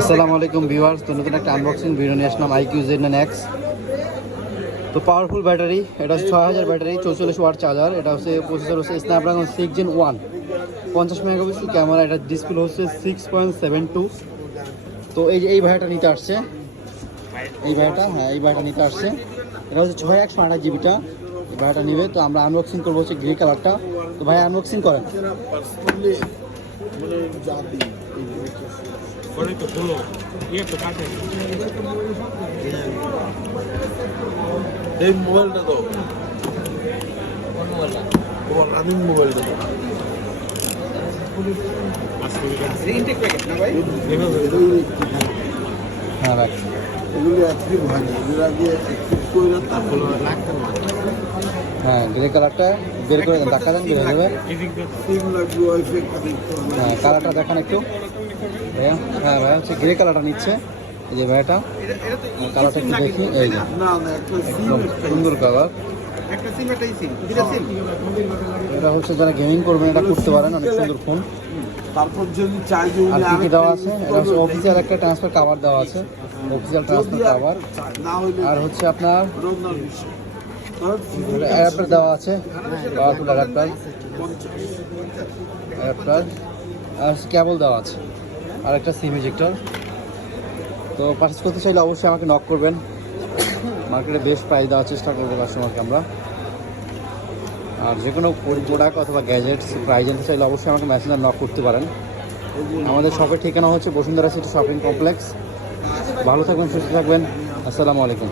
আসসালামু আলাইকুম ভিউয়ার্স, তো নতুন একটা আনবক্সিং ভিডিও নিয়ে আসলাম IQ Z9X। তো পাওয়ারফুল ব্যাটারি, এটা হচ্ছে 6000 ব্যাটারি, 44 ওয়াট চার্জার। এটা হচ্ছে প্রসেসর হচ্ছে স্ন্যাপড্রাগন 6 Gen 1, 50 মেগাপিক্সেল ক্যামেরা। এটা ডিসপ্লে হচ্ছে 6.72। তো এই ভাইটা নিতে আসছে, এই ভাইটা নিতে আসছে। এটা হচ্ছে 6128 জিবিটা এই ভাইটা নিবে। তো আমরা আনবক্সিং করবো হচ্ছে গ্রে কালারটা। তো ভাই আনবক্সিং করেন। এই মোবাইলটা তো রানিং মোবাইলটা তো হ্যাঁ ভাই, এগুলি অ্যাক্টিভ হয়নি, এগুলো আগে অ্যাক্টিভ করে তারপরে হ্যাঁ গ্রে কালারটা বের করে দেন, ধাক্কা দেন, বের হয়ে যাবে। সিম লাগবে, ওয়াইফাই কানেক্ট করবে। হ্যাঁ কালারটা দেখান একটু ভাইয়া। হ্যাঁ ভাইয়া হচ্ছে গ্রে কালারটা নিচ্ছে, এই যে ভাইয়াটা কালারটা একটু দেখি। এই যে না না, একটা সিম, একদম সুন্দর কালার। একটা সিম, একটা সিম, দুটা সিম। এটা হচ্ছে যারা গেমিং করবেন এটা করতে পারেন, অনেক সুন্দর ফোন। তারপর যদি চাই যে আর কি কি দেওয়া আছে, এটা হচ্ছে অফিসিয়াল একটা ট্রান্সফার কভার দেওয়া আছে, অফিসিয়াল ট্রান্সফার কভার। না হইলে আর হচ্ছে আপনার রোনার বিষয়। অ্যাডাপ্টার দেওয়া আছে, পাওয়ারফুল অ্যাডাপ্টার। আর হচ্ছে কেবল দেওয়া আছে, আর একটা সিম ইজেক্টর। তো পারচেজ করতে চাইলে অবশ্যই আমাকে নক করবেন, মার্কেটে বেস্ট প্রাইস দেওয়ার চেষ্টা করবো কাস্টমারকে আমরা। আর যে কোনো প্রোডাক্ট অথবা গ্যাজেটস প্রাইস জানতে চাইলে অবশ্যই আমাকে মেসেঞ্জার নক করতে পারেন। আমাদের শপের ঠিকানা হচ্ছে বসুন্ধরা সিটি শপিং কমপ্লেক্স। ভালো থাকবেন, সুস্থ থাকবেন। আসসালামু আলাইকুম।